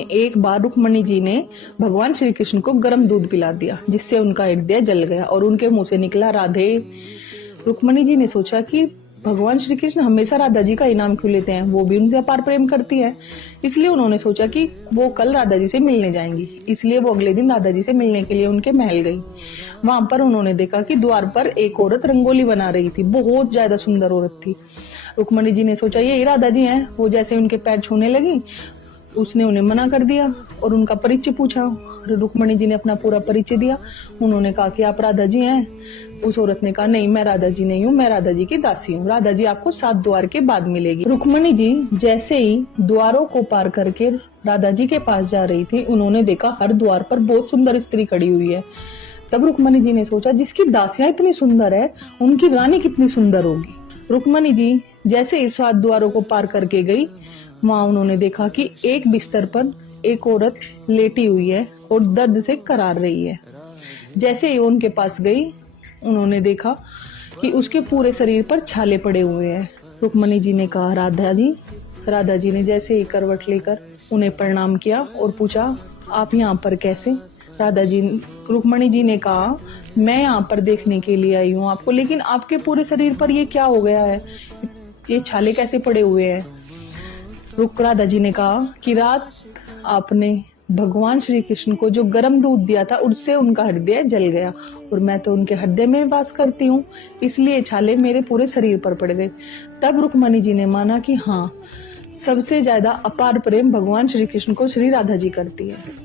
एक बार रुक्मणी जी ने भगवान श्री कृष्ण को गर्म दूध पिला दिया, जिससे उनका हृदय जल गया और उनके मुंह से निकला राधे। रुक्मणी जी ने सोचा कि भगवान श्री कृष्ण हमेशा राधा जी का इनाम क्यों लेते हैं, वो भी उनसे अपार प्रेम करती है। इसलिए उन्होंने सोचा कि वो कल राधा जी से मिलने जाएंगी। इसलिए वो अगले दिन राधा जी से मिलने के लिए उनके महल गई। वहां पर उन्होंने देखा कि द्वार पर एक औरत रंगोली बना रही थी। बहुत ज्यादा सुंदर औरत थी। रुक्मणी जी ने सोचा ये राधा जी हैं। वो जैसे उनके पैर छूने लगी, उसने उन्हें मना कर दिया और उनका परिचय पूछा। रुक्मणी जी ने अपना पूरा परिचय दिया। उन्होंने कहा कि आप राधा जी हैं। उस औरत ने कहा नहीं, मैं राधा जी नहीं हूँ, मैं राधा जी की दासी हूँ। राधा जी आपको 7 द्वार के बाद मिलेगी। रुक्मणी जी जैसे ही द्वारों को पार करके राधा जी के पास जा रही थी, उन्होंने देखा हर द्वार पर बहुत सुंदर स्त्री खड़ी हुई है। तब रुक्मणी जी ने सोचा जिसकी दासियां इतनी सुंदर है, उनकी रानी कितनी सुंदर होगी। रुक्मणी जी जैसे ही 7 द्वारों को पार करके गई, वहां उन्होंने देखा कि एक बिस्तर पर एक औरत लेटी हुई है और दर्द से करार रही है। जैसे ही उनके पास गई, उन्होंने देखा कि उसके पूरे शरीर पर छाले पड़े हुए हैं। रुक्मणी जी ने कहा राधा जी। राधा जी ने जैसे ही करवट लेकर उन्हें प्रणाम किया और पूछा आप यहाँ पर कैसे। रुक्मणी जी ने कहा मैं यहाँ पर देखने के लिए आई हूँ आपको, लेकिन आपके पूरे शरीर पर ये क्या हो गया है, ये छाले कैसे पड़े हुए हैं। राधा जी ने कहा कि रात आपने भगवान श्री कृष्ण को जो गर्म दूध दिया था, उससे उनका हृदय जल गया और मैं तो उनके हृदय में वास करती हूँ, इसलिए छाले मेरे पूरे शरीर पर पड़ गए। तब रुक्मणी जी ने माना कि हाँ, सबसे ज्यादा अपार प्रेम भगवान श्री कृष्ण को श्री राधा जी करती है।